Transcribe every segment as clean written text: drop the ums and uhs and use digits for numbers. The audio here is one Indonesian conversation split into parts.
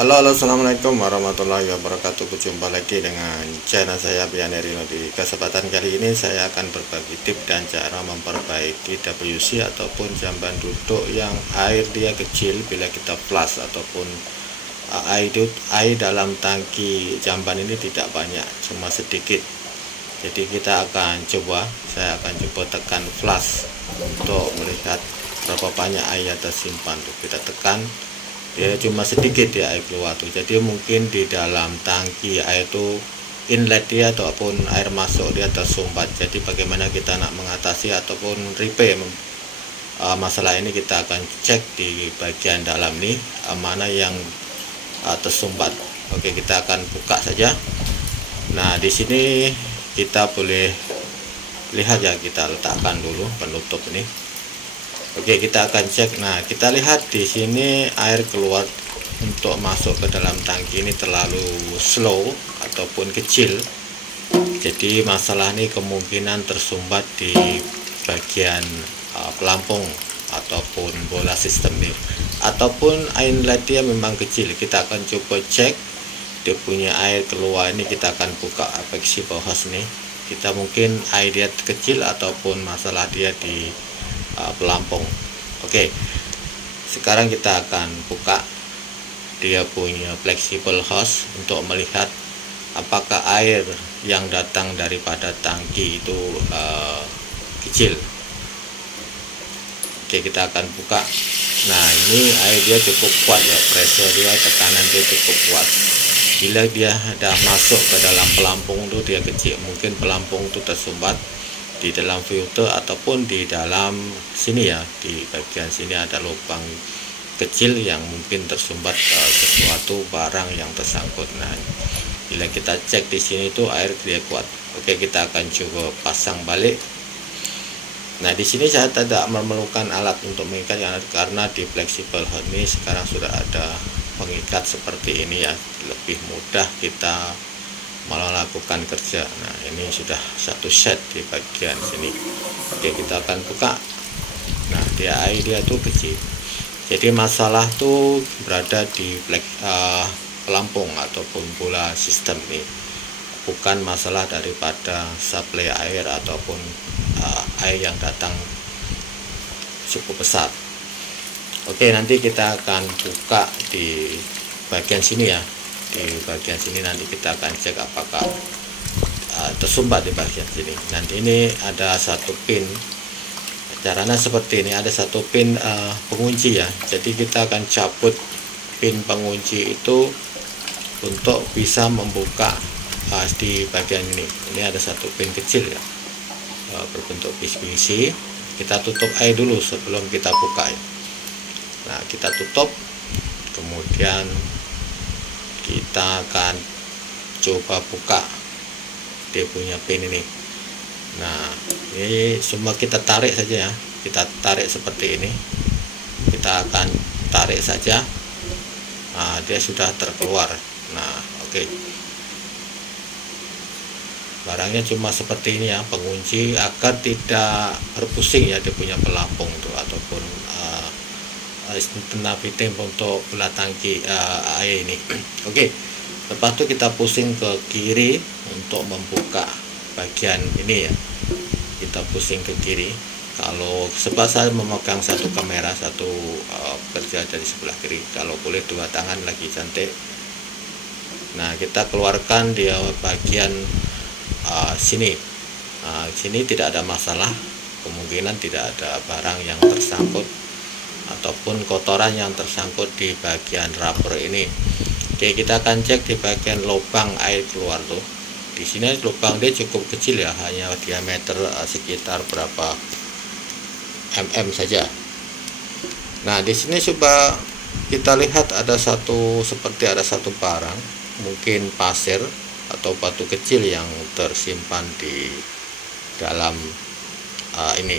Halo, assalamualaikum warahmatullahi wabarakatuh. Berjumpa lagi dengan channel saya Pianerino. Di kesempatan kali ini saya akan berbagi tips dan cara memperbaiki WC ataupun jamban duduk yang air dia kecil bila kita flush, ataupun air dalam tangki jamban ini tidak banyak, cuma sedikit. Jadi saya akan coba tekan flush untuk melihat berapa banyak air yang tersimpan. Kita tekan, ya cuma sedikit ya air keluar tuh. Jadi mungkin di dalam tangki air itu inlet dia ataupun air masuk dia tersumbat. Jadi bagaimana kita nak mengatasi ataupun repair masalah ini, kita akan cek di bagian dalam nih mana yang tersumbat. Oke, kita akan buka saja. Nah, di sini kita boleh lihat ya, kita letakkan dulu penutup ini. Oke, kita akan cek. Nah, kita lihat di sini air keluar untuk masuk ke dalam tangki ini terlalu slow ataupun kecil. Jadi masalah ini kemungkinan tersumbat di bagian pelampung ataupun bola sistem ini, ataupun inlet dia memang kecil. Kita akan coba cek dia punya air keluar ini. Kita akan buka flexible hose nih. Kita mungkin air dia kecil ataupun masalah dia di pelampung. Oke, sekarang kita akan buka dia punya flexible hose untuk melihat apakah air yang datang daripada tangki itu kecil. Oke, kita akan buka. Nah, ini air dia cukup kuat ya, pressure dia, tekanan dia cukup kuat. Bila dia sudah masuk ke dalam pelampung itu dia kecil, mungkin pelampung itu tersumbat di dalam filter ataupun di dalam sini ya, di bagian sini ada lubang kecil yang mungkin tersumbat sesuatu barang yang tersangkut. Nah, bila kita cek di sini itu air dia kuat. Oke, kita akan coba pasang balik. Nah, di sini saya tidak memerlukan alat untuk mengikat karena di flexible hose ini sekarang sudah ada pengikat seperti ini ya, lebih mudah kita melakukan kerja. Nah, ini sudah satu set di bagian sini. Oke, kita akan buka. Nah, dia air dia tuh kecil. Jadi masalah tuh berada di pelampung ataupun bola sistem ini, bukan masalah daripada suplai air ataupun air yang datang cukup besar. Oke, nanti kita akan buka di bagian sini ya. Di bagian sini nanti kita akan cek apakah tersumbat di bagian sini. Nanti ini ada satu pin, caranya seperti ini, ada satu pin pengunci ya. Jadi kita akan cabut pin pengunci itu untuk bisa membuka di bagian ini. Ini ada satu pin kecil ya, berbentuk PVC. Kita tutup air dulu sebelum kita buka ya. Nah, kita tutup, kemudian kita akan coba buka dia punya pin ini. Nah, ini semua kita tarik saja ya, kita tarik seperti ini. Kita akan tarik saja. Nah, dia sudah terkeluar. Nah, oke, barangnya cuma seperti ini ya, pengunci agar tidak berpusing ya dia punya pelampung itu, ataupun tena fitting untuk bola tangki air ini. Oke, lepas itu kita pusing ke kiri untuk membuka bagian ini ya. Kita pusing ke kiri. Kalau sebab saya memegang satu kamera, satu kerja dari sebelah kiri, kalau boleh dua tangan lagi cantik. Nah, kita keluarkan dia bagian sini. Sini tidak ada masalah, kemungkinan tidak ada barang yang tersangkut ataupun kotoran yang tersangkut di bagian rubber ini. Oke, kita akan cek di bagian lubang air keluar tuh. Di sini lubang dia cukup kecil ya, hanya diameter sekitar berapa mm saja. Nah, di sini coba kita lihat ada seperti ada satu barang, mungkin pasir atau batu kecil yang tersimpan di dalam ini.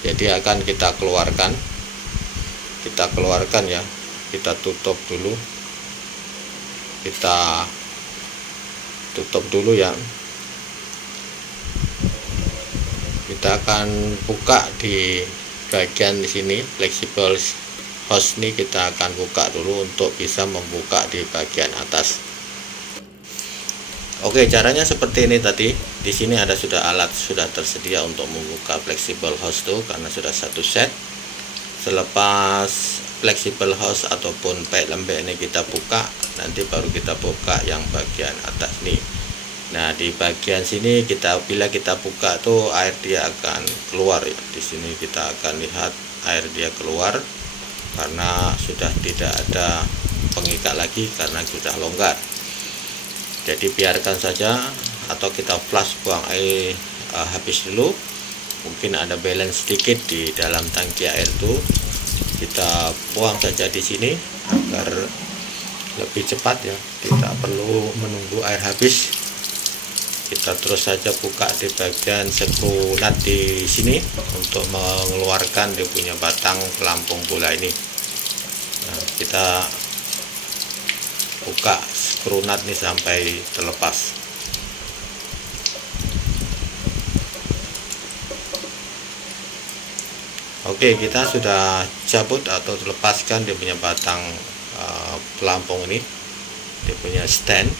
Jadi akan kita keluarkan. Kita keluarkan ya, kita tutup dulu, kita tutup dulu ya. Kita akan buka di bagian di sini flexible hose ini kita akan buka dulu untuk bisa membuka di bagian atas. Oke, caranya seperti ini tadi. Di sini ada alat sudah tersedia untuk membuka flexible hose tuh, karena sudah satu set. Selepas flexible hose ataupun pipe lembek ini kita buka, nanti baru kita buka yang bagian atas nih. Nah, di bagian sini bila kita buka tuh air dia akan keluar ya. Di sini kita akan lihat air dia keluar karena sudah tidak ada pengikat lagi karena sudah longgar. Jadi biarkan saja, atau kita flush buang air habis dulu. Mungkin ada balance sedikit di dalam tangki air itu, kita buang saja di sini agar lebih cepat ya, tidak perlu menunggu air habis. Kita terus saja buka di bagian skru nut di sini untuk mengeluarkan dia punya batang pelampung bola ini. Nah, kita buka skru nut nih sampai terlepas. Oke, kita sudah cabut atau lepaskan dia punya batang pelampung ini, dia punya stand.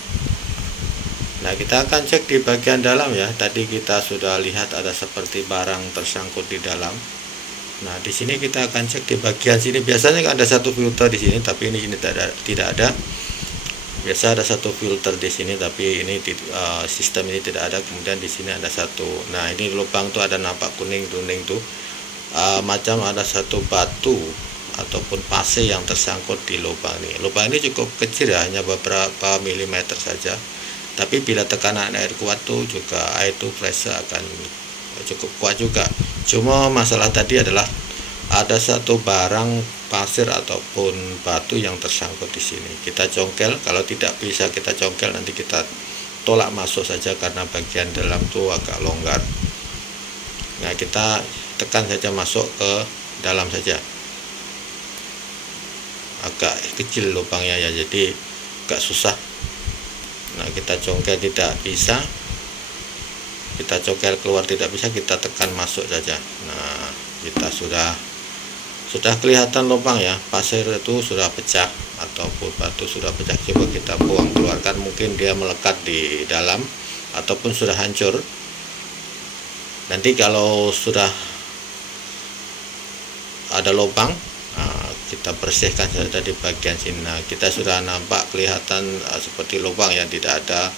Nah, kita akan cek di bagian dalam ya. Tadi kita sudah lihat ada seperti barang tersangkut di dalam. Nah, di sini kita akan cek di bagian sini. Biasanya ada satu filter di sini, tapi ini tidak ada. Biasa ada satu filter di sini, tapi ini sistem ini tidak ada. Kemudian di sini ada satu. Nah, ini lubang tuh ada nampak kuning tuh. Macam ada satu batu ataupun pasir yang tersangkut di lubang ini. Lubang ini cukup kecil ya, hanya beberapa milimeter saja. Tapi bila tekanan air kuat tuh juga air itu pressure akan cukup kuat juga. Cuma masalah tadi adalah ada satu barang pasir ataupun batu yang tersangkut di sini. Kita congkel, kalau tidak bisa kita congkel nanti kita tolak masuk saja karena bagian dalam tuh agak longgar. Nah, kita tekan saja masuk ke dalam saja. Agak kecil lubangnya ya, jadi agak susah. Nah, kita congkel tidak bisa, kita congkel keluar tidak bisa, kita tekan masuk saja. Nah, kita sudah kelihatan lubang ya, pasir itu sudah pecah ataupun batu sudah pecah. Coba kita buang, keluarkan, mungkin dia melekat di dalam ataupun sudah hancur. Nanti kalau sudah ada lubang, kita bersihkan saja di bagian sini. Nah, kita sudah nampak kelihatan seperti lubang yang tidak ada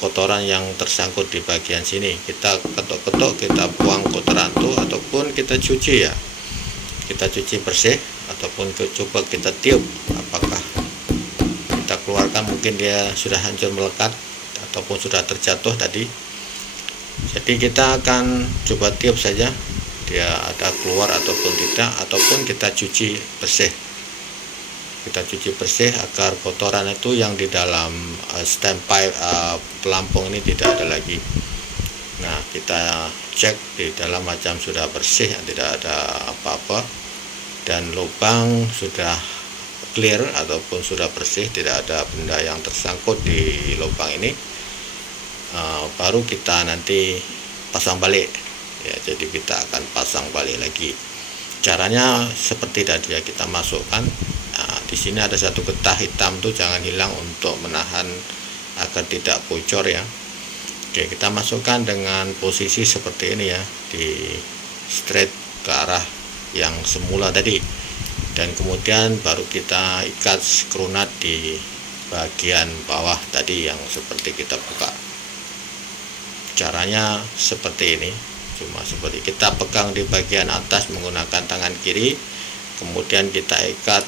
kotoran yang tersangkut di bagian sini. Kita ketuk-ketuk, kita buang kotoran itu ataupun kita cuci ya. Kita cuci bersih ataupun coba kita tiup apakah kita keluarkan, mungkin dia sudah hancur melekat ataupun sudah terjatuh tadi. Jadi kita akan coba tiup saja dia ada keluar ataupun tidak, ataupun kita cuci bersih. Kita cuci bersih agar kotoran itu yang di dalam stem pipe pelampung ini tidak ada lagi. Nah, kita cek di dalam macam sudah bersih, tidak ada apa-apa, dan lubang sudah clear ataupun sudah bersih, tidak ada benda yang tersangkut di lubang ini. Baru kita nanti pasang balik ya. Jadi kita akan pasang balik lagi. Caranya seperti tadi ya, kita masukkan. Nah, di sini ada satu getah hitam tuh, jangan hilang untuk menahan agar tidak bocor ya. Oke, kita masukkan dengan posisi seperti ini ya, di straight ke arah yang semula tadi, dan kemudian baru kita ikat skru nut di bagian bawah tadi yang seperti kita buka. Caranya seperti ini, cuma seperti kita pegang di bagian atas menggunakan tangan kiri, kemudian kita ikat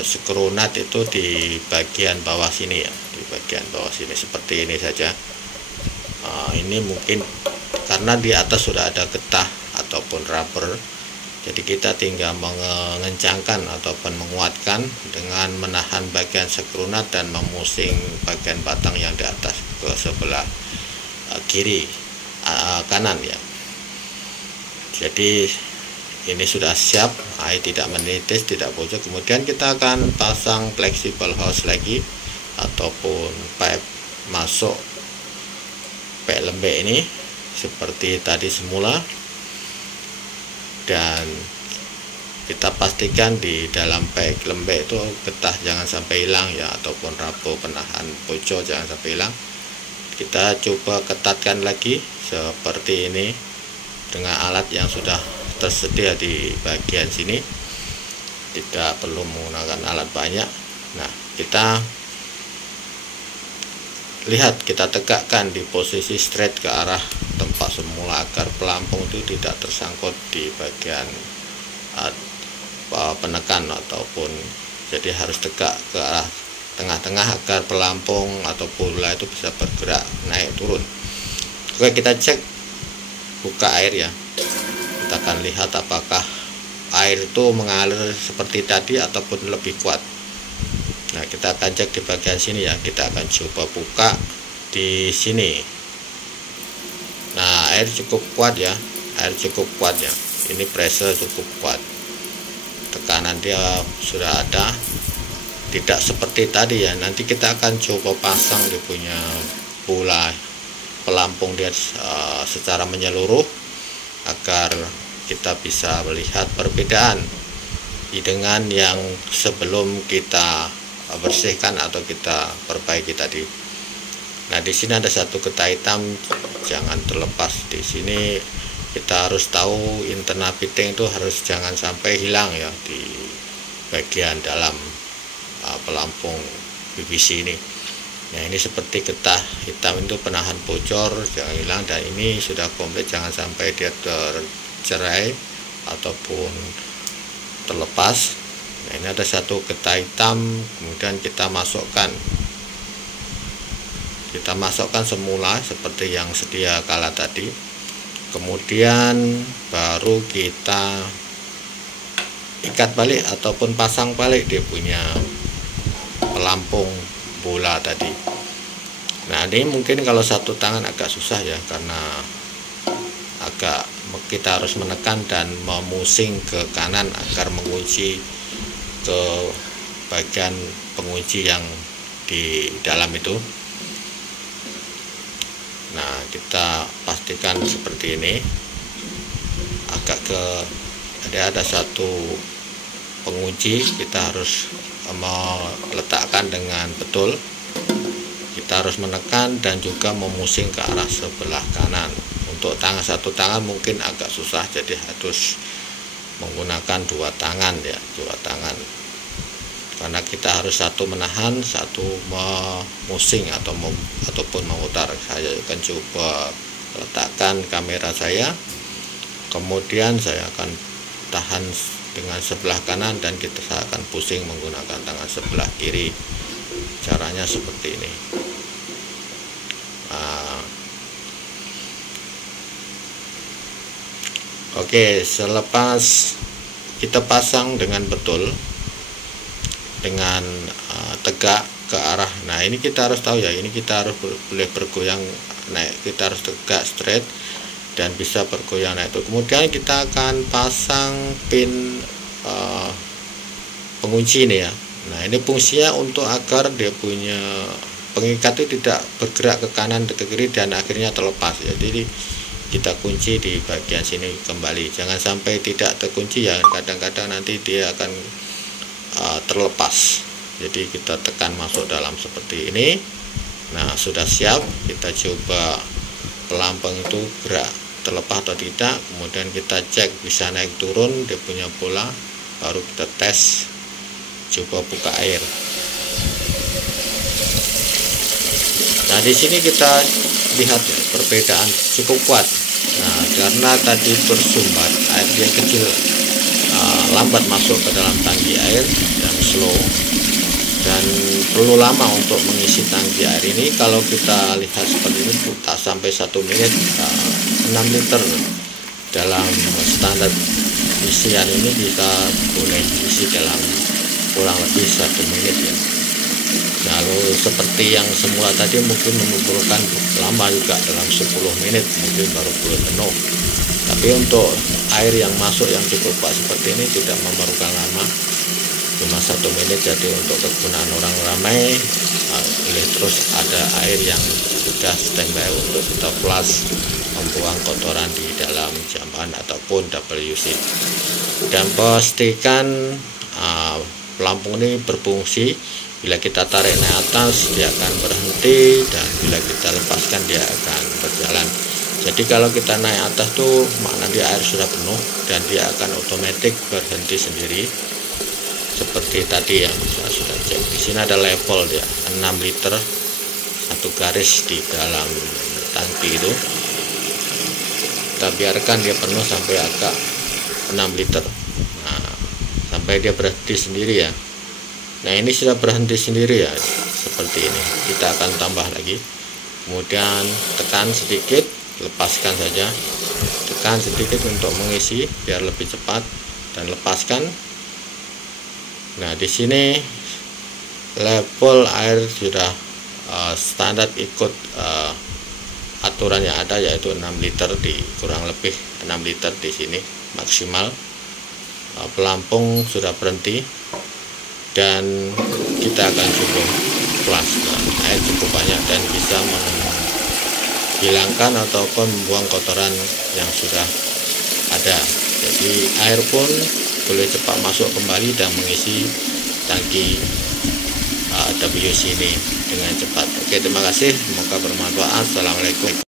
skru nut itu di bagian bawah sini ya, di bagian bawah sini seperti ini saja. Ini mungkin karena di atas sudah ada getah ataupun rubber, jadi kita tinggal mengencangkan ataupun menguatkan dengan menahan bagian skru nut dan memusing bagian batang yang di atas ke sebelah kiri kanan ya. Jadi ini sudah siap, air tidak menitis, tidak bocor. Kemudian kita akan pasang flexible hose lagi ataupun pipe masuk pipe lembek ini seperti tadi semula, dan kita pastikan di dalam bag lembek itu getah jangan sampai hilang ya, ataupun rapuh penahan bocor jangan sampai hilang. Kita coba ketatkan lagi seperti ini dengan alat yang sudah tersedia di bagian sini, tidak perlu menggunakan alat banyak. Nah, kita lihat, kita tegakkan di posisi straight ke arah tempat semula agar pelampung itu tidak tersangkut di bagian penekan ataupun, jadi harus tegak ke arah tengah-tengah agar pelampung atau bola itu bisa bergerak naik turun. Oke, kita cek buka air ya, kita akan lihat apakah air itu mengalir seperti tadi ataupun lebih kuat. Nah, kita akan cek di bagian sini ya, kita akan coba buka di sini. Nah, air cukup kuat ya, air cukup kuat ya, ini pressure cukup kuat, tekanan dia sudah ada, tidak seperti tadi ya. Nanti kita akan coba pasang dia punya bola pelampung dia secara menyeluruh agar kita bisa melihat perbedaan dengan yang sebelum kita bersihkan atau kita perbaiki tadi. Nah, di sini ada satu getah hitam, jangan terlepas. Di sini kita harus tahu internal fitting itu harus jangan sampai hilang ya di bagian dalam pelampung PVC ini. Nah, ini seperti getah hitam itu penahan bocor jangan hilang, dan ini sudah komplit, jangan sampai dia tercerai ataupun terlepas. Nah, ini ada satu getah hitam, kemudian kita masukkan semula seperti yang sedia kala tadi, kemudian baru kita ikat balik ataupun pasang balik dia punya pelampung bola tadi. Nah, ini mungkin kalau satu tangan agak susah ya, karena kita harus menekan dan memusing ke kanan agar mengunci ke bagian pengunci yang di dalam itu. Nah, kita pastikan seperti ini, ada satu pengunci, kita harus meletakkan dengan betul, kita harus menekan dan juga memusing ke arah sebelah kanan. Untuk satu tangan mungkin agak susah, jadi harus menggunakan dua tangan ya, dua tangan, karena kita harus satu menahan, satu memusing ataupun memutar. Saya akan coba letakkan kamera saya, kemudian saya akan tahan dengan sebelah kanan dan saya akan pusing menggunakan tangan sebelah kiri. Caranya seperti ini. Oke, selepas kita pasang dengan betul, dengan tegak ke arah, nah ini kita harus tahu ya, ini kita harus boleh bergoyang naik, kita harus tegak straight dan bisa bergoyang naik. Kemudian kita akan pasang pin pengunci ini ya. Nah, ini fungsinya untuk agar dia punya pengikat itu tidak bergerak ke kanan ke kiri dan akhirnya terlepas ya. Jadi kita kunci di bagian sini kembali, jangan sampai tidak terkunci ya, kadang-kadang nanti dia akan terlepas. Jadi kita tekan masuk dalam seperti ini. Nah, sudah siap, kita coba pelampung itu gerak terlepas atau tidak, kemudian kita cek bisa naik turun dia punya bola, baru kita tes, coba buka air. Nah, di sini kita lihat ya, perbedaan cukup kuat. Nah, karena tadi bersumbat air dia kecil, lambat masuk ke dalam tangki air dan slow, dan perlu lama untuk mengisi tangki air ini. Kalau kita lihat seperti ini, tak sampai 1 menit 6 liter dalam standar isian ini kita boleh isi dalam kurang lebih 1 menit ya. Lalu seperti yang semula tadi mungkin memerlukan lama juga, dalam 10 menit mungkin baru boleh penuh. Tapi untuk air yang masuk yang cukup kuat seperti ini tidak memerlukan lama, cuma 1 menit. Jadi untuk kegunaan orang ramai boleh terus ada air yang sudah standby untuk kita flush, membuang kotoran di dalam jamban ataupun WC. dan pastikan pelampung ini berfungsi. Bila kita tarik naik atas dia akan berhenti, dan bila kita lepaskan dia akan berjalan. Jadi kalau kita naik atas tuh makna dia air sudah penuh dan dia akan otomatis berhenti sendiri. Seperti tadi yang saya sudah cek. Di sini ada level dia 6 liter satu garis di dalam tangki itu. Kita biarkan dia penuh sampai agak 6 liter. Nah, sampai dia berhenti sendiri ya. Nah, ini sudah berhenti sendiri ya, seperti ini. Kita akan tambah lagi. Kemudian tekan sedikit, lepaskan saja. Tekan sedikit untuk mengisi biar lebih cepat dan lepaskan. Nah, di sini level air sudah standar ikut aturan yang ada, yaitu 6 liter di kurang lebih 6 liter di sini maksimal. Pelampung sudah berhenti dan kita akan cukup flush. Air cukup banyak dan bisa menghilangkan ataupun membuang kotoran yang sudah ada. Jadi air pun boleh cepat masuk kembali dan mengisi tangki WC ini dengan cepat. Oke, terima kasih, semoga bermanfaat. Assalamualaikum.